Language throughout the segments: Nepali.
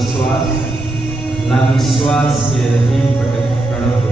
श्वास लामो श्वास एकपटक प्रणव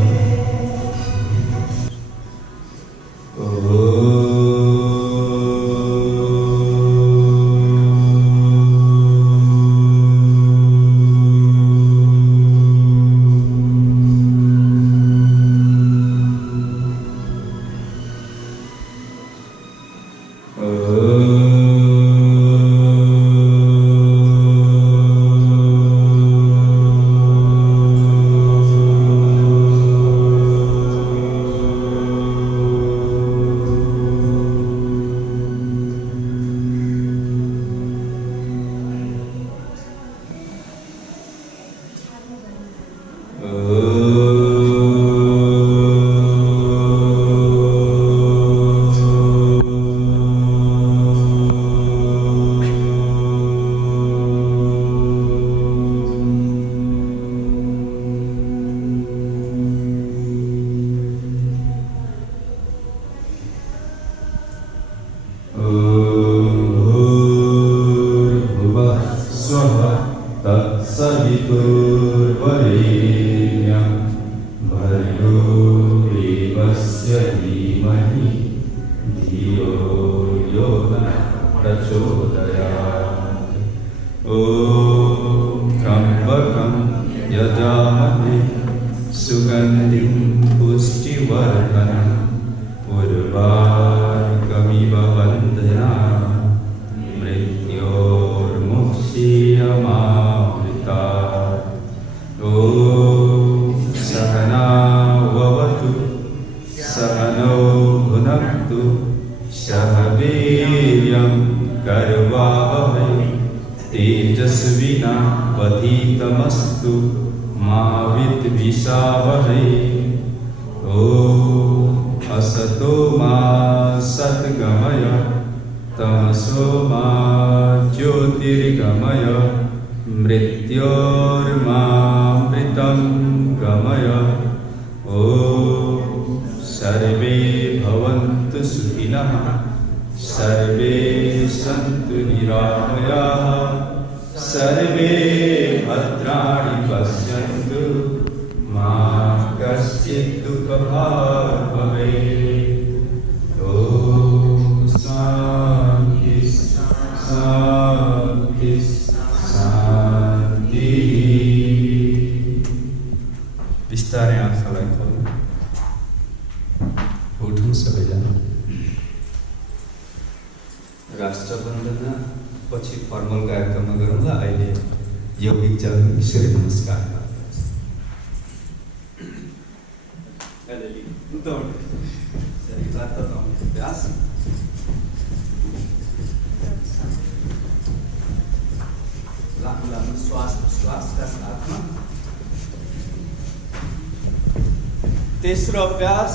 तेस्रो अभ्यास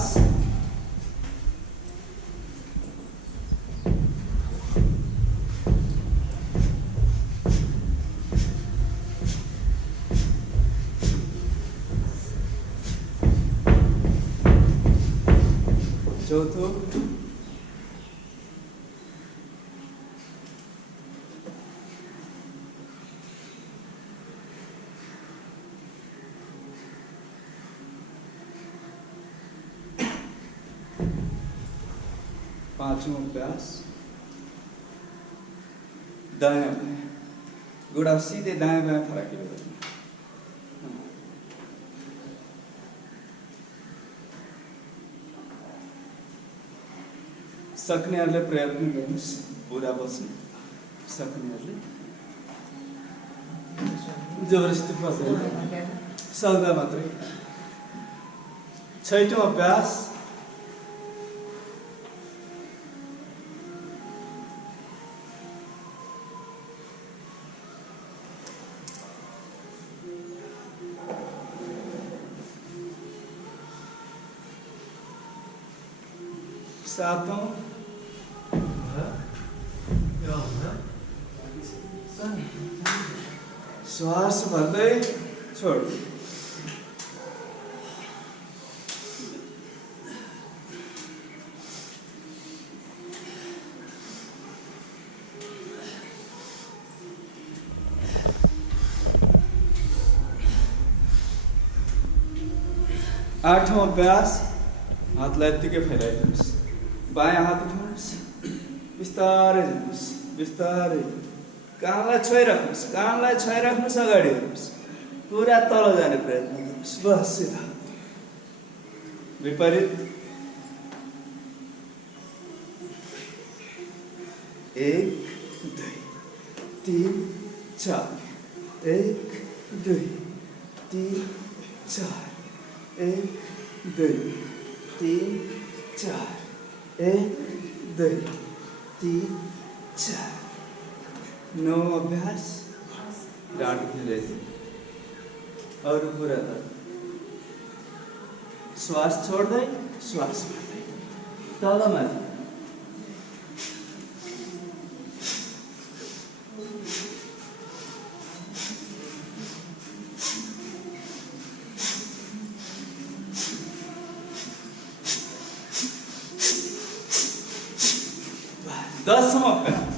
चौथो पांचवा अभ्यास दायां बायां घुँडा सीधे दायां बायां फराकिलो सक्नेहरूले प्रयत्न गर्नुहोस् पुरा बस्नु सक्नेहरूले जबरजस्ती पर्दैन सक्दा मात्रै छैटौं अभ्यास सातौं श्वास भर्दै छोड आठौँ अभ्यास हातलाई यत्तिकै फैलाइदिनुहोस्। बायाँ हात उठाउनुहोस्, बिस्तारै जानुहोस्, बिस्तारै कानलाई छोइराख्नुहोस्, कानलाई छोइराख्नुहोस्, अगाडि हेर्नुहोस्, पुरा तल जाने प्रयत्न गर्नुहोस्। बस सिधा विपरीत। 1 2 3 4 1 2 3 4 1 2 3 4 1 2 3 4। 9 अभ्यास डाँड खुले और पूरा श्वास छोड्दै श्वास मार्दै तलमाथि। दसौँ अभ्यास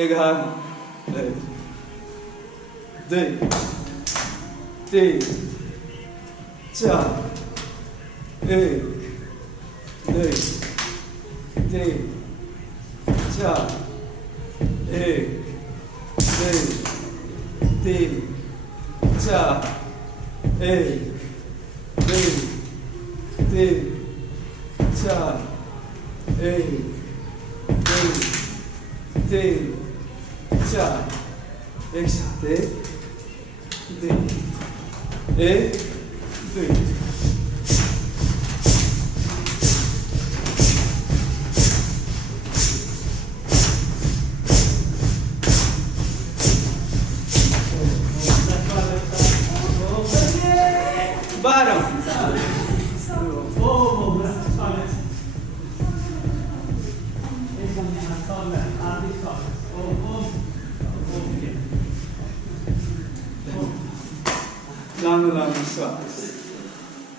एघार 2 3 4 1 2 3 4 1 2 3 4 1 2 3 4 1 2 3 4 एक साथ 1 2 1 2। लामो श्वास,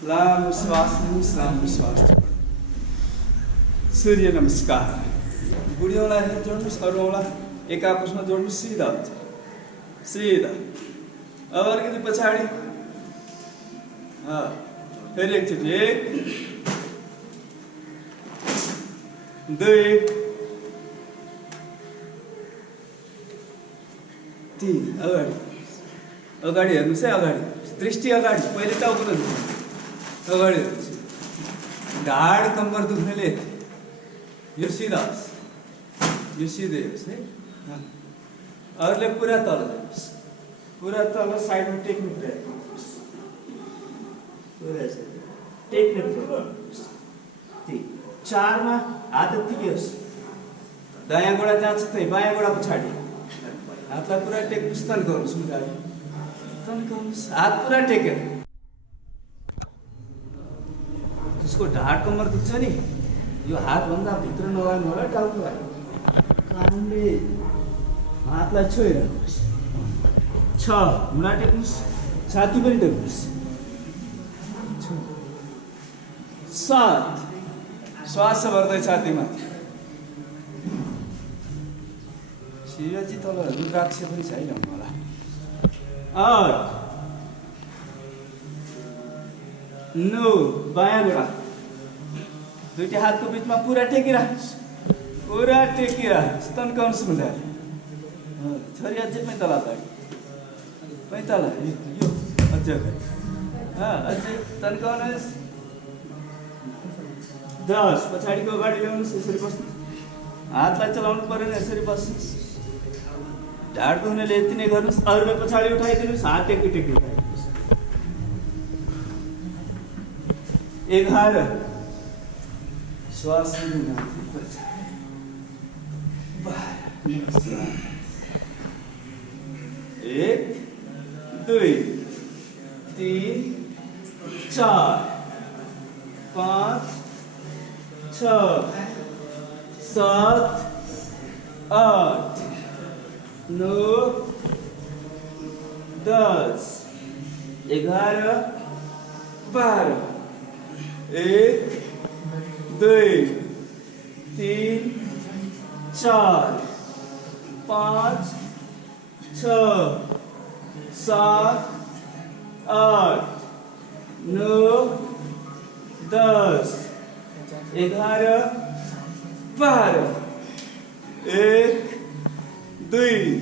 लामो श्वास लिनुहोस्, लामो श्वास छोड्नुहोस्। सूर्य नमस्कार। बुढी औँला जोड्नुहोस्, अरू औँला एक आपसमा जोड्नुहोस्, सिधा हुन्छ, सिधा। अब अलिकति पछाडि, फेरि एकचोटि 1 2 3 अगाडि अगाडि हेर्नुहोस् है, अगाडि दृष्टि अगाडि, पहिले टाउको त अगाडि हेर्नुहोस्। ढाड कम्मर दुख्नेले यो सिधा होस्, यो सिधै होस् है। अरूले पुरा तल जानुहोस्, पुरा तल साइडमा टेक्ने प्रयत्न गर्नुहोस्, पुरा टेक्ने प्रयत्न गर्नुहोस्। 4 मा हात यत्तिकै होस्, दायाँ गोडा जहाँ छ त्यही, बायाँ गोडा पछाडि, हातलाई पुरा टेक्नुहोस्, तन्काउनुहोस्, मुगाले तन्काउनुहोस्, हात पुरा टेकेर। जसको ढाड कम्मर दुख्छ नि, यो हातभन्दा भित्र नलाग्नु होला, टाउको कानले हातलाई छोइराख्नुहोस्। 6 मुला टेक्नुहोस्, छाती पनि टेक्नुहोस्। 7 श्वास भर्दै छातीमाथि। शिरजी तल रुद्राक्ष पनि चाहिरहनु होला। 8 9 बायाँ गोडा दुईटा हातको बिचमा पुरा टेकिराख्नुहोस्, पुरा टेकिराख्नुहोस्, तन्काउनुहोस् मुजाले। छोरी अझै 45 अगाडि, 45 यो अझै अगाडि, अझै तन्काउनुहोस्। 10 पछाडिको अगाडि ल्याउनुहोस्, यसरी बस्नुहोस्, हातलाई चलाउनु परेन, यसरी बस्नुहोस्। ढाड दुख्नेले यति नै गर्नुहोस्, अरूले पछाडि उठाइदिनुहोस्, हात टेकी टेकी उठाइदिनुहोस्। 11 श्वास लिनु 1 2 3 4 5 6 7 8 9 10 11 12 1 2 3 4 5 6 7 8 9 10 11 12 1 2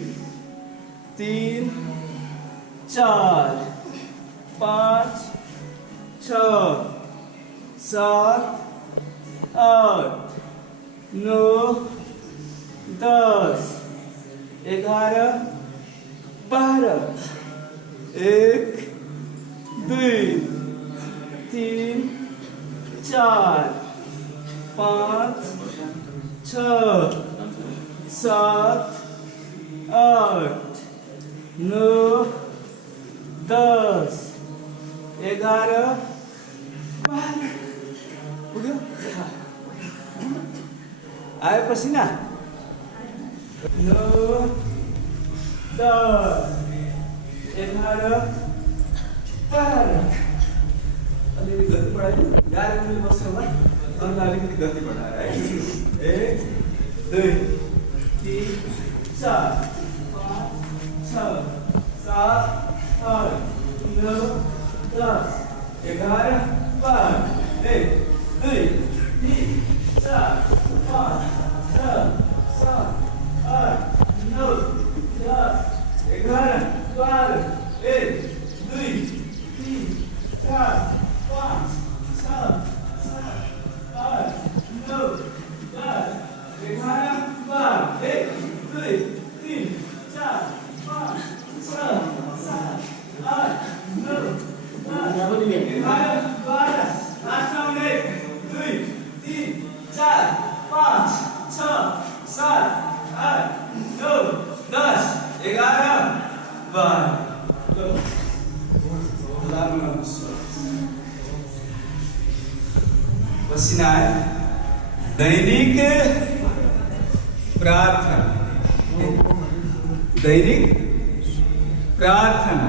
3 4 5 6 7 8 9 10 11 12 1 2 3 4 5 6 7 8 9 10 11 12 पुग्यो आएपछि ना 9 10 11 12 अलिकति गति बढाइदिनु गाडी मैले बस्नु होला अन्त अलिकति गति बढाएर है 1 2 3 4 5 6 7 8 9 10 11 12 1 2 3 4 5 6 7 8 9 10 11 12 1 2 3 4 5 6 7 8 9 10 11 12 1 2 3 4 5 6 7 8 9 10 11 12 लास्टमा 1 2 3 4 5 6 7 8 9 10 11 12 पसीना है दैनिक प्रार्थना दैनिक प्रार्थना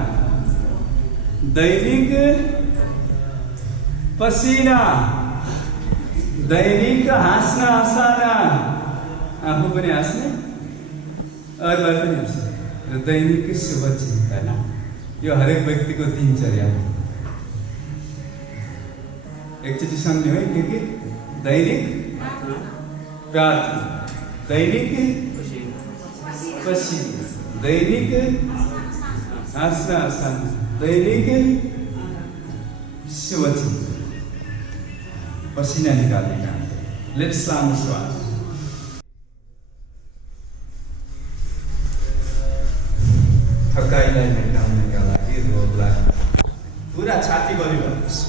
दैनिक पसीना दैनिक हाँस्न हँसाना आफू पनि हाँस्ने अरूलाई पनि हाँस्ने र दैनिक शुभ चिन्तना यो हरेक व्यक्तिको दिनचर्या हो एकचोटि सम्झ्यौ है के दैनिक प्रार्थना दैनिक पसीना दैनिक हाँस्न हँसाना दैनिक शुभ चिन्तना पसीना निकाल्ने काम लेट्स लामो श्वास थकाइलाई मेटाउनका लागि रोगलाई पुरा छाती भरि भन्नुहोस्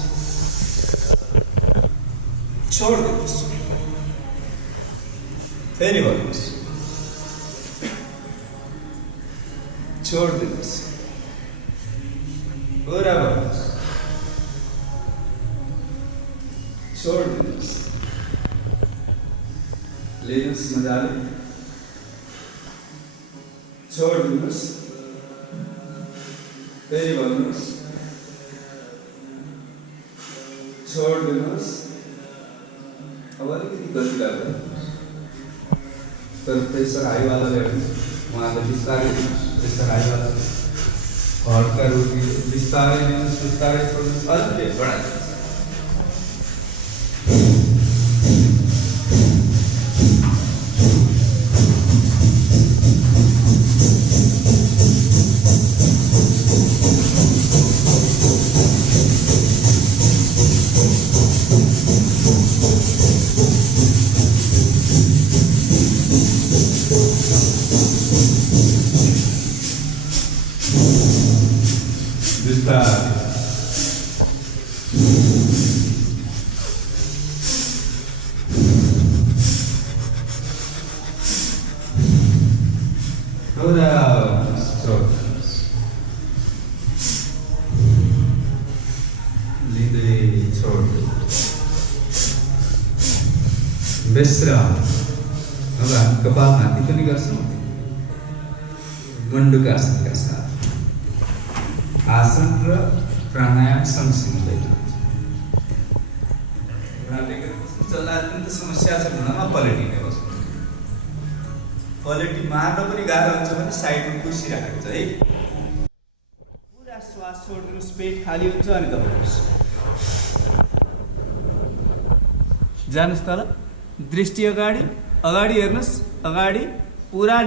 छोड दिनुहोस् फेरि भन्नुहोस् छोड दिनुहोस् पुरा भन्नुहोस् छोड दिनुहोस् लिनुहोस् मजाले छोड दिनुहोस् फेरि भन्नुहोस् छोड दिनुहोस् अब अलिकति गति लाग्यो तर प्रेसर हाईवालाले उहाँले बिस्तारै प्रेसर हाईवालाले हड्का रोगी बिस्तारै दिनुहोस् बिस्तारै छोड्नुहोस् अलिकति बढाइदिनुहोस् विश्राम अब हामी कपालभाती पनि गर्छौँ मण्डुकासनका साथ आसन र प्राणायाम सँगसँगै चल्दा अत्यन्त समस्या छ घुँडामा पलेटिने हो। पलेटी मार्न पनि गाह्रो हुन्छ भने साइडमा कुसिराखेको छ है। पुरा श्वास छोडिदिनुहोस्, पेट खाली हुन्छ अनि दबाउनुहोस्। जानुहोस् तल, दृष्टि अगाडि अगाडि हेर्नुहोस्, अगाडि पुरा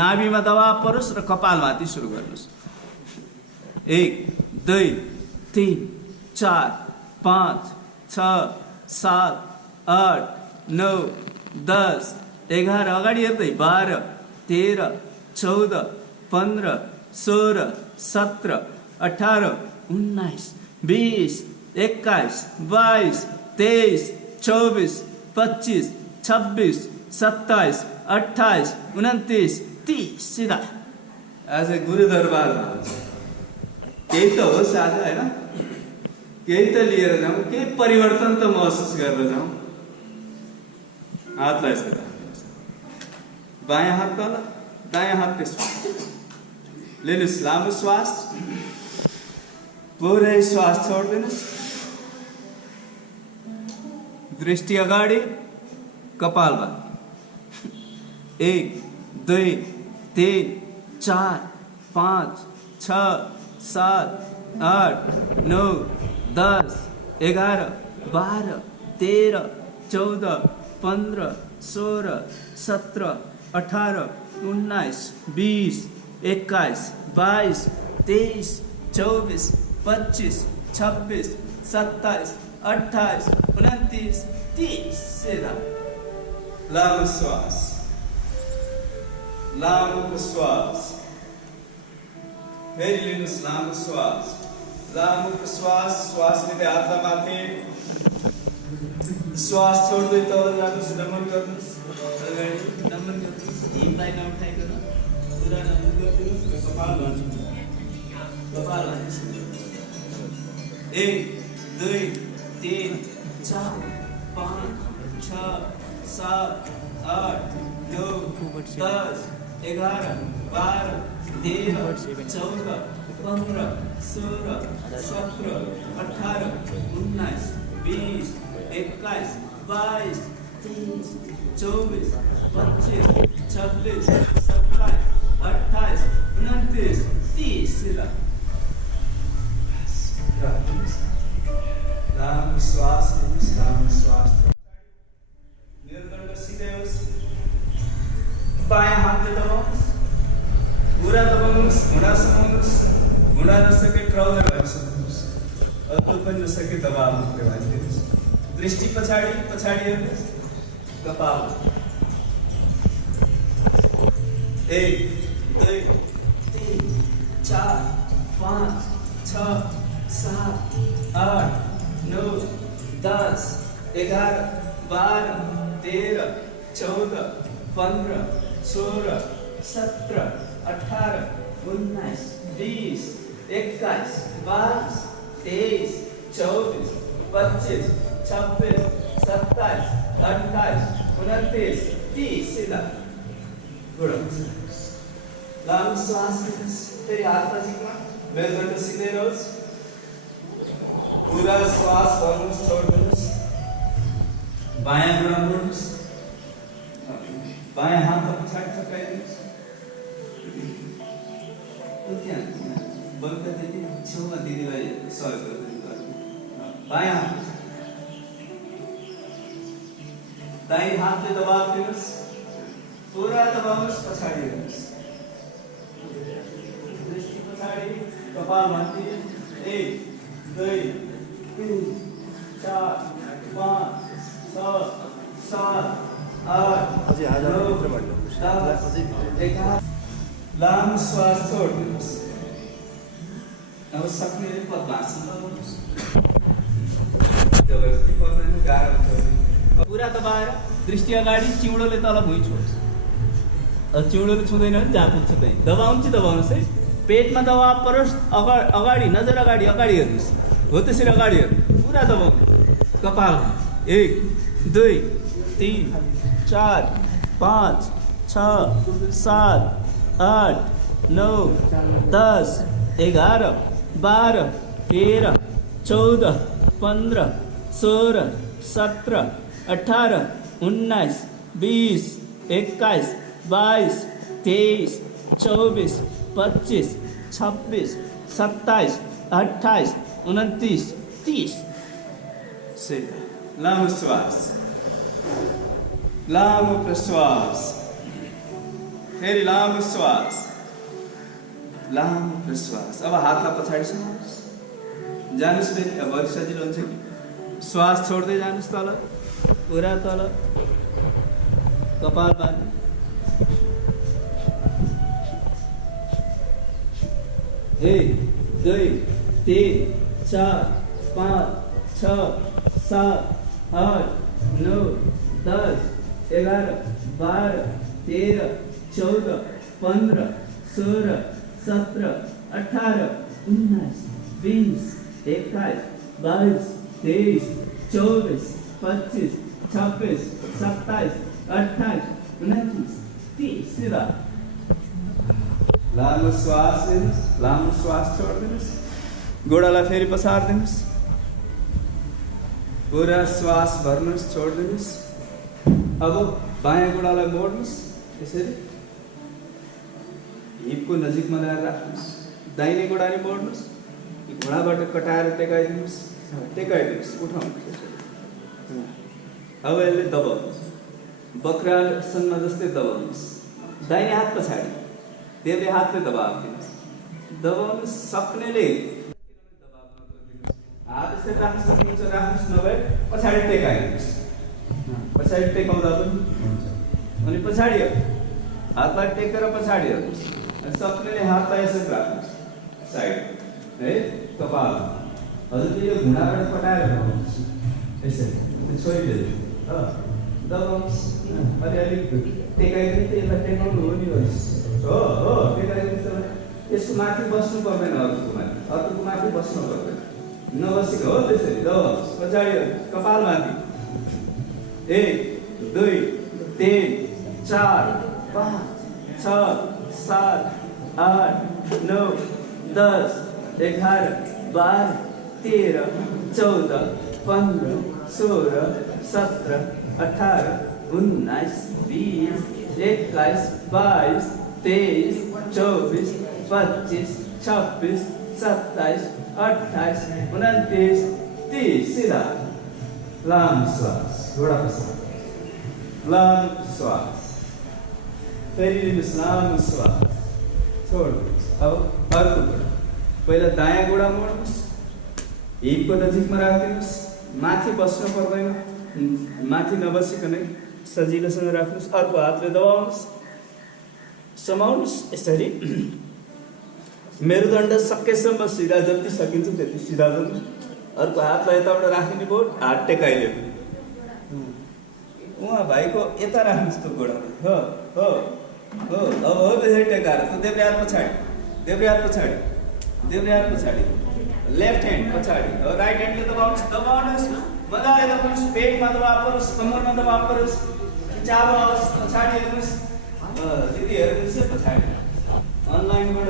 नाभिमा दबाब परोस् र कपालमाथि सुरु गर्नुहोस्। 1 2 3 4 5 6 7 8 9 10 11 अगाडि हेर्दै 12 13 14 15 16 17 18 19 20 21 22 23 24 25 26 27 28 29 30 सिधा। आज गुरु दरबारमा केही त होस् आज होइन, केही त लिएर जाउँ, केही परिवर्तन त महसुस गरेर जाउँ। हातलाई यस्तो राख्नुहोस्, बायाँ हात तल, दायाँ हात त्यसमा लिनुहोस्। लामो श्वास, पुरै श्वास छोडिदिनुहोस्। दृष्टि अगाडि, कपालमा 1 2 3 4 5 6 7 8 9 10 11 12 13 14 15 16 17 18 19 20 21 22 23 24 25 26 27 28 29 30 सीधा। लामो श्वास, लामो श्वास, फेरि लिनुहोस् लामो श्वास, लामो श्वास। श्वास लिँदै हातलाई माथि, श्वास छोड्दै तल जानुहोस्, नमन गर्नुहोस्, अगाडि नमन गर्नुहोस्, हिमलाई नउठाइकन पुरा नमन गरिदिनुहोस्। कपाल भाँच्नु, कपाल भाँच्नु। 1 2 3 4 5 6 7 8 9 10 11 12 13 14 15 16 17 18 19 20 21 22 23 24 25 26 27 28 29 30 सीधा। लामो श्वास लिनुहोस्, लामो श्वास। निर्दण्ड सिधै होस्, बायाँ हातले दबाउनुहोस्, पुरा दबाउनुहोस्, घुँडा समाउनुहोस्। घुँडा नसके ट्राउजर भागिसक्नुहोस्, अल्तो पनि नसके दबाब मात्रै भागिदिनुहोस्। दृष्टि पछाडि, पछाडि हेर्नुहोस्, कपाल 1 2 3 4 5 6 7 8 9 10 11 12 13 14 15 16 17 18 19 20 21 22 23 24 25 26 27 28 29 30 सीधा। लामो श्वास लिनुहोस्, फेरि हात नजिकमा, मेरुदण्ड सिधै रहोस्। पुरा श्वास भर्नुहोस्, छोड्नुहोस्। बायाँ घुँडा मोड्नुहोस्, बायाँ हात पछाडि ठक्काइदिनुहोस्। बन्द दिदी छेउमा दिदीलाई सहयोग गरिदिनु। बायाँ हात, दाहिने हातले दबाब दिनुहोस्, पुरा दबाउनुहोस्, पछाडि हेर्नुहोस्। दृष्टि पछाडि, कपाल माथि। 1 2 3 4 5 6 7 8 9 10 11। लामो श्वास छोड्नुहोस्। अब सक्ने पद्मासन लगाउनुहोस्, जबरजस्ती पर्दैन, गाह्रो हुन्छ। पुरा दबाएर दृष्टि अगाडि, चिउडोले तल भुइँ छोड्छ। चिउडोले छुँदैन भने जहाँ पुग्छ त्यही दबाउनु चाहिँ दबाउनुहोस् है। पेटमा दबाब परोस्, अगाडि नजर अगाडि, अगाडि हेर्नुहोस्, हो त्यसरी अगाडि हेर्नु, पुरा दबाउनु। कपाल 1 2 3 4 5 6 7 8 9 10 11 12 13, 14, 15, 16, 17, 18, 19, 20, 21, 22, 23, 24, 25, 26, 27, 28, 29, 30. सीधा लामो श्वास, लामो प्रश्वास, फेरि लामो श्वास, लामो प्रश्वास। अब हातलाई पछाडि सर्नुहोस्, जानुहोस् फेरि। अब अलिक सजिलो हुन्छ कि श्वास छोड्दै जानुहोस् तल, पुरा तल, कपाल बाँध्नु। 1, 2, 3, 4, 5, 6, 7, 8, 9, 10, 11, 12, 13, 14, 15, 16, 17, 18, 19, 20, 21, 22, 23, 24, 25, 26, 27, 28, 29, 30. सीधा लामो श्वास लिनुहोस्, लामो श्वास छोडिदिनुहोस्, गोडालाई फेरि पसारिदिनुहोस्, पुरा श्वास भर्नुहोस्, छोडिदिनुहोस्। अब बायाँ गोडालाई मोड्नुहोस्, यसरी हिपको नजिकमा ल्याएर राख्नुहोस्, दाहिने गोडा नि मोड्नुहोस्, घुँडाबाट कटाएर टेकाइदिनुहोस्, टेकाइदिनुहोस्, उठाउनुहोस्। अब यसले दबाउनुहोस्, वक्रासनमा जस्तै दबाउनुहोस्, दाहिने हात पछाडि, देब्रे हातले दबाब दिनुहोस्, दबाउनु सक्नेले हात यसरी राख्न सक्नुहुन्छ, राख्नुहोस्, नभए पछाडि टेकाइदिनुहोस्, पछाडि टेकाउँदा पनि हुन्छ। अनि पछाडि हातलाई टेकेर पछाडि हेर्नुहोस्, अनि सक्नेले हातलाई यसरी राख्नुहोस् साइड है, कपाल। हजुरले यो घुँडाबाट कटाएर दबाउनुहोस्, यसरी छोडिदिनु, दबाउनुहोस्, अलिअलि टेकाइदिनु, यसलाई टेकाउनु हो नि, हो टेकाइदिनु। यसको माथि बस्नु पर्दैन, अर्कोको माथि बस्नु पर्दैन, नबसेको हो त्यसरी दबाउनुहोस्, पछाडि कपाल माथि। 1, 2, 3, 4, 5, 6, 7, 8, 9, 10, 11, 12, 13, 14, 15, 16, 17, 18, 19, 20, 21, 22, 23, 24, 25, 26, 27, 28, 29, 30. सीधा लामो श्वास, घोडा पसार, लामो श्वास, फेरि लिनुहोस्, लामो श्वास, छोड्नुहोस्। अब अर्को गोडा, पहिला दायाँ गोडा मोड्नुहोस्, हिपको नजिकमा राखिदिनुहोस्, माथि बस्नु पर्दैन, माथि नबसिकनै सजिलोसँग राख्नुहोस्, अर्को हातले दबाउनुहोस्, समाउनुहोस्, यसरी मेरुदण्ड सकेसम्म सिधा, जति सकिन्छ त्यति सिधा जानुहोस्। अर्को हातलाई यताबाट राखिने भयो, हात टेकाइदियो, उहाँ भाइको यता राख्नुहोस् त गोडा, हो हो हो। अब हो त्यसरी टेकाएर त देब्रे हात पछाडि, देब्रे हात पछाडि, देब्रे हात पछाडि, लेफ्ट ह्यान्ड पछाडि, राइट ह्यान्डले दबाउनुहोस्, दबाउनुहोस्, मजाले दबाउनुहोस्, पेटमा दबाब परोस्, कम्मरमा दबाब परोस्, चाबोस्, पछाडि हेर्नुहोस्, दिदी हेर्नुहोस् है पछाडि। अनलाइनबाट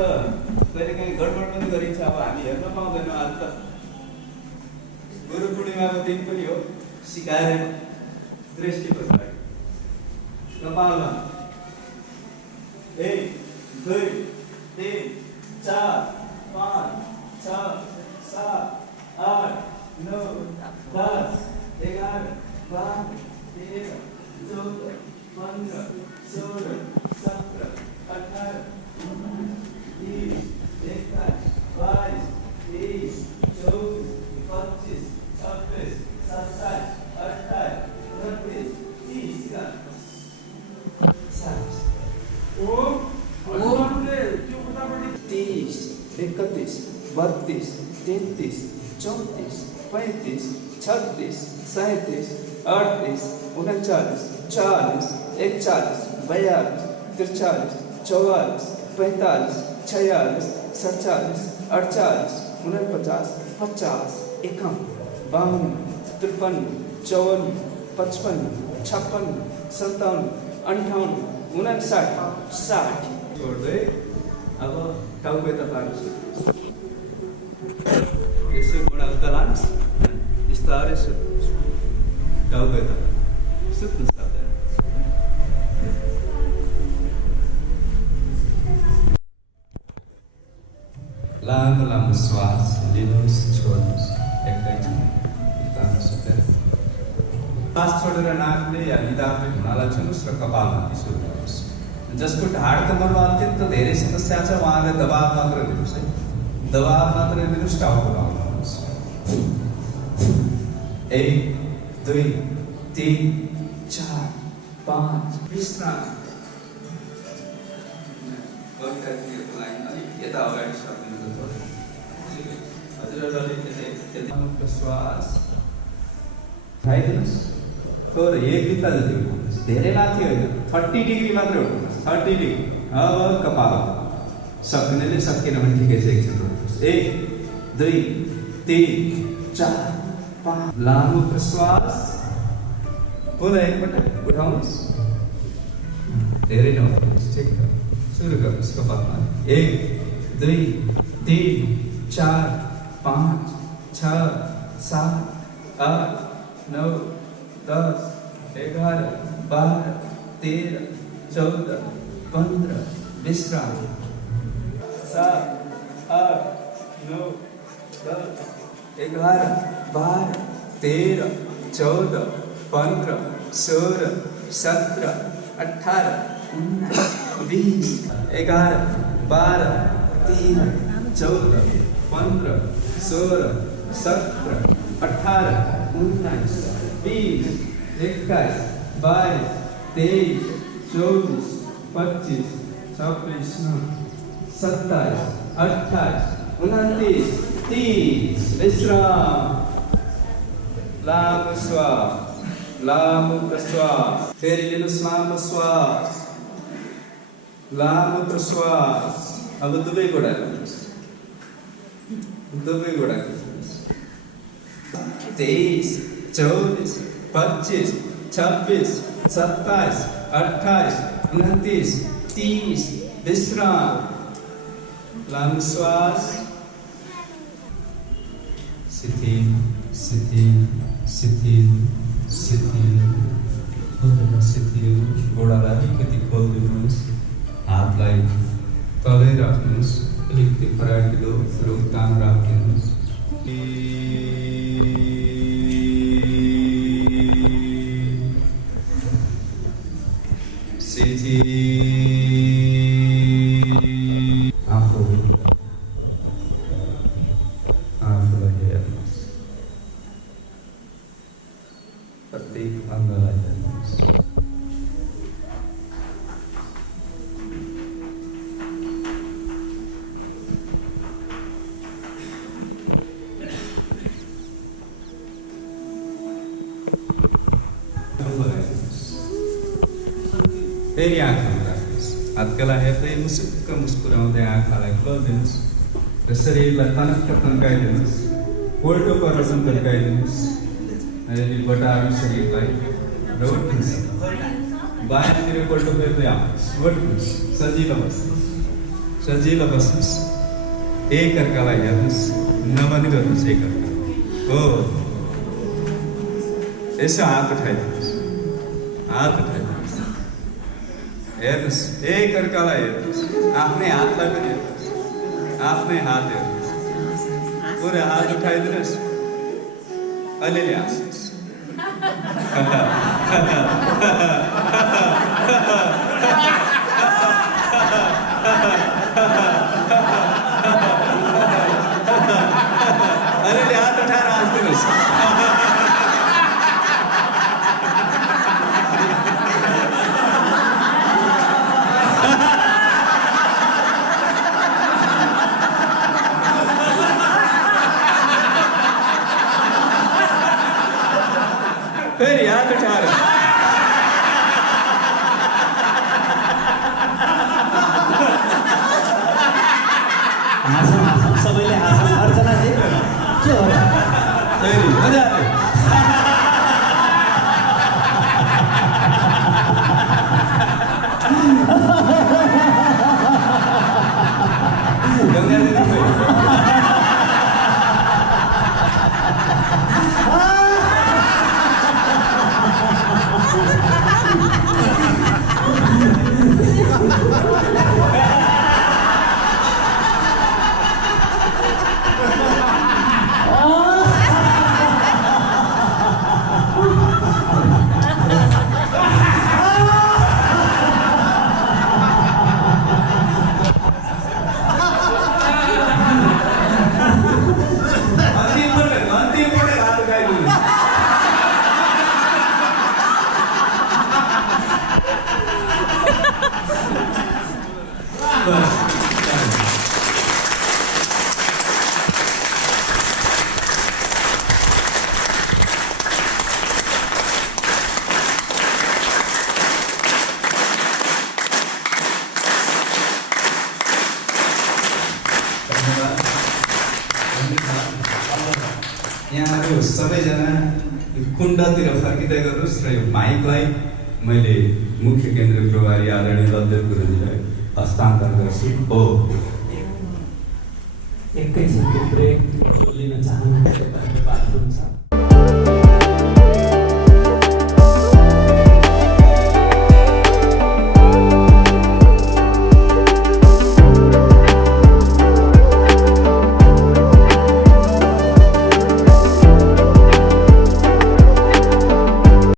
कहिले काहीँ गडबड पनि गरिन्छ, अब हामी हेर्न पाउँदैनौँ। आज त गुरु पूर्णिमाको दिन पनि हो, सिकाएर दृष्टि पछाडि, कपालमा 1, 2, 3, 4, 5, 6, 7, 8, 9, 10, 11, 12, 13, 14, 15, 16, 17, 18, 19, 20, 21, 22, 23, 24, 25, 26, 27, 28, 29, 30. ओम 30, 31, 32, 33, 34, 35, 36, 37, 38, 39, 40, 41, 42, 43, 44, 45, 46, 47, 48, 49, 50, 51, 52, 53, 54, 55, 56, 57, 58, 59, 60. छोड्दै अब टाउको यता पार्नुहोस्, बिस्तारै सुत्नुहोस्। टाउको यता सुत्नुहोस् तपाईँ। लामो लामो श्वास लिनुहोस्, छोड्नुहोस्। एकैछिन बिस्तारै सुतेर श्वास छोडेर नाकले या निधारले घुँडालाई छुनुहोस् र कपालमाथि सुरु गर्नुहोस्। जसको ढाड कमरमा अत्यन्त धेरै समस्या छ उहाँले दबाब मात्र दिनुहोस् है, दबाब मात्र दिनुहोस्, टाउको लगाउनुहोस्। 1 2 3 4 5 विश्राम। यता अगाडि सक्नुहुन्छ हजुरहरूले श्वास खाइदिनुहोस्। थोरै 1 बित्ता जति उठाउनुहोस्, धेरै माथि होइन, 30 डिग्री मात्रै उठाउनुहोस्, 30 डिग्री। अब कपाल सक्नेले सकिन भने ठिकै छ, एकछिन रोक्नुहोस्। 1 2 3 4 5 लामो प्रश्वास पुनः एकपटक उठाउनुहोस्, धेरै नउठाउनुहोस्, ठिक छ। सुरु गर्नुहोस् कपालमा। 1 2 3 4 5 6 7 8 9 10 11 12 13 14 15 विश्राम। 7 8 9 10 11 12 13 14 15 16 17 18 19 20 11 12 13 14 15 16 17 18 19 20 21 22 23 24 25 26 27 28 29 30 विश्राम। लामो श्वास, लामो प्रश्वास। फेरि लिनुहोस् लामो श्वास, लामो प्रश्वास। अब दुवै गोडा गर्नुहोस्, दुवै गोडा गर्नुहोस्। 23 24 25 26 27 28 29 30 विश्राम। लामो श्वास। शिथिल शिथिल शिथिल शिथिल शिथिल। गोडालाई अलिकति खोलिदिनुहोस्, हातलाई तलै राख्नुहोस्, अलिकति फराकिलो रुखतान राखिदिनुहोस्। प्रत्येक अङ्गलाई हेर्नुहोस्। फेरि आँखामा राख्नुहोस्, हातकला हेर्दै मुसुक्क मुस्कुराउँदै आँखालाई खोलिदिनुहोस् र शरीरलाई तनक्क तन्काइदिनुहोस्, उल्टो प्रदर्शन तन्काइदिनुहोस्। बटार्नु शरीरलाई र उठ्नुहोस्, बायाँतिर उल्टो फेर्दै आउनुहोस्, उठ्नुहोस्, सजिलो बस्नुहोस्, सजिलो बस्नुहोस्। एकअर्कालाई हेर्नुहोस्, नमन गर्नुहोस् एकअर्का हो। यसो हात उठाइदिनुहोस्, हात उठाइदिनुहोस्, हेर्नुहोस्, एकअर्कालाई हेर्नुहोस्, आफ्नै हातलाई पनि हेर्नुहोस्, आफ्नै हात हेर्नुहोस्, पुरा हात उठाइदिनुहोस्, अलिअलि हाँस्नुहोस्। अलिअलि हात उठाएर हाँस्दिनुहोस्। फेरि हात उठाएर सबैले हाँस्छन्। अर्चनाजी के हो फेरि मजाले गङ्गा दिदी यहाँहरू सबैजना कुण्डतिर फर्किँदै गर्नुहोस् र यो माइकलाई मैले मुख्य केन्द्रीय प्रभारी आदरणीय लब्देव गुरुजीलाई हस्तान्तरण गर्छु। हो एकैछिनको ब्रेक लिन चाहनुहुन्छ बाथरुम छ।